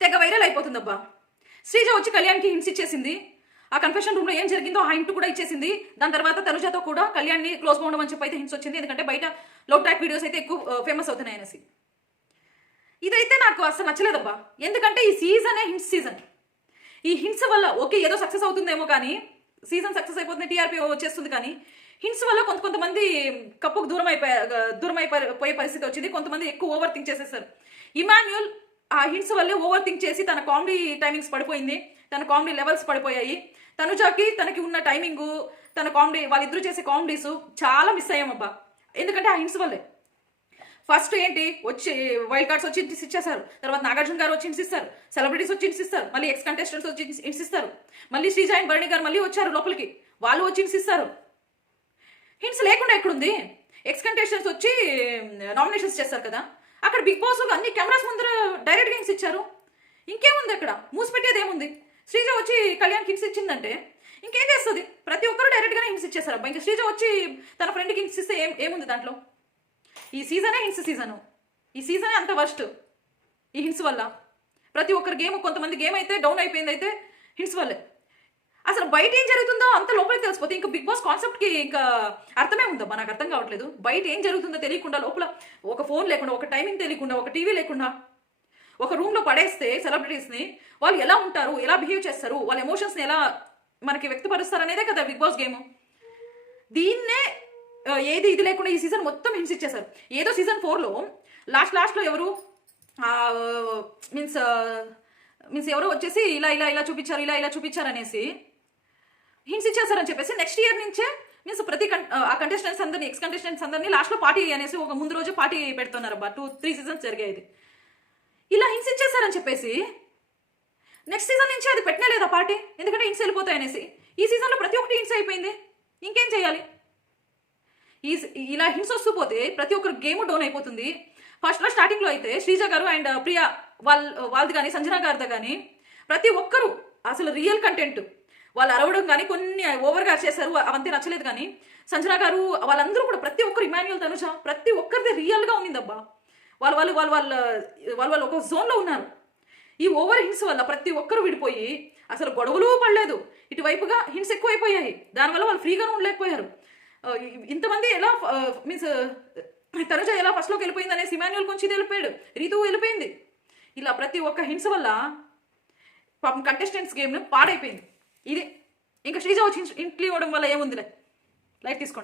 తెగ వైరల్ అయిపోతుందబ్బా. శ్రీజ వచ్చి కళ్యాణ్కి హింట్స్ ఇచ్చేసింది. ఆ కన్ఫెషన్ రూమ్లో ఏం జరిగిందో ఆ హింట్ కూడా ఇచ్చేసింది. దాని తర్వాత తనుజతో కూడా కళ్యాణ్ని క్లోజ్గా ఉండమని చెప్పి అయితే హింట్స్ వచ్చింది. ఎందుకంటే బయట లవ్ ట్రాక్ వీడియోస్ అయితే ఎక్కువ ఫేమస్ అవుతున్నాయి అనేసి. ఇదైతే నాకు అసలు నచ్చలేదబ్బా. ఎందుకంటే ఈ సీజనే హింట్స్ సీజన్. ఈ హింట్స్ వల్ల ఓకే ఏదో సక్సెస్ అవుతుందేమో, కానీ సీజన్ సక్సెస్ అయిపోతుంది, టీఆర్పీ వచ్చేస్తుంది, కానీ హింట్స్ వల్ల కొంతమంది కప్పుకు దూరం అయిపోయే పరిస్థితి వచ్చింది. కొంతమంది ఎక్కువ ఓవర్ థింక్ చేసేసారు. ఇమాన్యుల్ ఆ హింట్స్ వల్లే ఓవర్ థింక్ చేసి తన కామెడీ టైమింగ్స్ పడిపోయింది, తన కామెడీ లెవెల్స్ పడిపోయాయి. తనుజాకి తనకి ఉన్న టైమింగ్, తన కామెడీ, వాళ్ళిద్దరూ చేసే కామెడీస్ చాలా మిస్ అయ్యామబ్బా. ఎందుకంటే ఆ హింట్స్ వల్లే. ఫస్ట్ ఏంటి వచ్చి వైల్డ్ కార్డ్స్ వచ్చి హింట్స్ ఇచ్చేసారు, తర్వాత నాగార్జున గారు వచ్చి హింట్స్ ఇస్తారు, సెలబ్రిటీస్ వచ్చి హింట్స్ ఇస్తారు, మళ్ళీ ఎక్స్ కంటెస్టెంట్స్ వచ్చి హింట్స్ ఇస్తారు, మళ్ళీ శ్రీజ అండ్ భరణి గారు మళ్ళీ వచ్చారు లోపలికి, వాళ్ళు వచ్చి హింట్స్ ఇస్తారు. హింట్స్ లేకుండా ఎక్కడుంది? ఎక్స్ కంటెస్టెంట్స్ వచ్చి నామినేషన్స్ చేస్తారు కదా, అక్కడ బిగ్ బాస్ అన్ని కెమెరాస్ ముందర డైరెక్ట్గా హింట్స్ ఇచ్చారు. ఇంకేముంది అక్కడ? మూసిపెట్టేది ఏముంది? శ్రీజ వచ్చి కళ్యాణ్కి హింట్స్ ఇచ్చిందంటే ఇంకేం చేస్తుంది? ప్రతి ఒక్కరు డైరెక్ట్గానే హింట్స్ ఇచ్చేస్తారు అబ్బా. ఇంకా శ్రీజ వచ్చి తన ఫ్రెండ్కి హింట్స్ ఇస్తే ఏముంది దాంట్లో? ఈ సీజనే హింట్స్ సీజను. ఈ సీజనే అంత వర్స్ట్ ఈ హింట్స్ వల్ల. ప్రతి ఒక్కరి గేమ్, కొంతమంది గేమ్ అయితే డౌన్ అయిపోయింది అయితే హింట్స్ వల్లే. అసలు బయట ఏం జరుగుతుందో అంత లోపలికి తెలిసిపోతే ఇంకా బిగ్ బాస్ కాన్సెప్ట్కి ఇంకా అర్థమే ఉందబ్బా. నాకు అర్థం కావట్లేదు. బయట ఏం జరుగుతుందో తెలియకుండా, లోపల ఒక ఫోన్ లేకుండా, ఒక టైమింగ్ తెలియకుండా, ఒక టీవీ లేకుండా ఒక రూమ్లో పడేస్తే సెలబ్రిటీస్ని వాళ్ళు ఎలా ఉంటారు, ఎలా బిహేవ్ చేస్తారు, వాళ్ళ ఎమోషన్స్ని ఎలా మనకి వ్యక్తపరుస్తారు అనేదే కదా బిగ్ బాస్ గేమ్. దీన్నే ఏది ఇది లేకుండా ఈ సీజన్ మొత్తం హింట్స్ ఇచ్చేసారు. ఏదో సీజన్ 4లో లాస్ట్లో ఎవరు మీన్స్ ఎవరో వచ్చేసి ఇలా చూపించారు, ఇలా చూపించారు అనేసి హింట్స్ ఇచ్చేసారని చెప్పేసి నెక్స్ట్ ఇయర్ నుంచే మీన్స్ ప్రతి ఆ కంటెస్టెంట్స్ అందరినీ, ఎక్స్ కంటెస్టెంట్స్ అందరినీ లాస్ట్లో పార్టీ అనేసి ఒక ముందు రోజు పార్టీ పెడుతున్నారు అబ్బా. 2-3 సీజన్స్ జరిగాయి. ఇలా హింట్స్ ఇచ్చేసారని చెప్పేసి నెక్స్ట్ సీజన్ నుంచి అది పెట్టనే లేదా పార్టీ, ఎందుకంటే హింట్స్ వెళ్ళిపోతాయి అనేసి. ఈ సీజన్లో ప్రతి ఒక్కటి హింట్స్ అయిపోయింది. ఇంకేం చేయాలి? ఇలా హింట్స్ వస్తూ పోతే ప్రతి ఒక్కరు గేమ్ డౌన్ అయిపోతుంది. ఫస్ట్లో స్టార్టింగ్లో అయితే శ్రీజ గారు అండ్ ప్రియా వాళ్ళది కానీ, సంజన గారితో కానీ ప్రతి ఒక్కరు అసలు రియల్ కంటెంట్, వాళ్ళు అరవడం కానీ కొన్ని ఓవర్గా చేశారు, అవంతే నచ్చలేదు. కానీ సంజన గారు వాళ్ళందరూ కూడా ప్రతి ఒక్కరు, ఇమాన్యుల్, తనుజ, ప్రతి ఒక్కరిది రియల్గా ఉన్నిందబ్బా. వాళ్ళు ఒక జోన్లో ఉన్నారు. ఈ ఓవర్ హింట్స్ వల్ల ప్రతి ఒక్కరు విడిపోయి అసలు గొడవలు పడలేదు. ఇటువైపుగా హింట్స్ ఎక్కువైపోయాయి. దానివల్ల వాళ్ళు ఫ్రీగానే ఉండలేకపోయారు. ఇంతమంది ఎలా మీన్స్ తనుజ ఎలా ఫస్ట్లోకి వెళ్ళిపోయింది అనేసి ఇమాన్యుల్ కొంచెం వెళ్ళిపోయాడు, రీతు వెళ్ళిపోయింది. ఇలా ప్రతి ఒక్క హింట్స్ వల్ల పాపం కంటెస్టెంట్స్ గేమ్ పాడైపోయింది. ఇది ఇంకా శ్రీజ వచ్చి ఇంట్లో ఇవ్వడం వల్ల ఏముందిలే, లైట్ తీసుకోండి.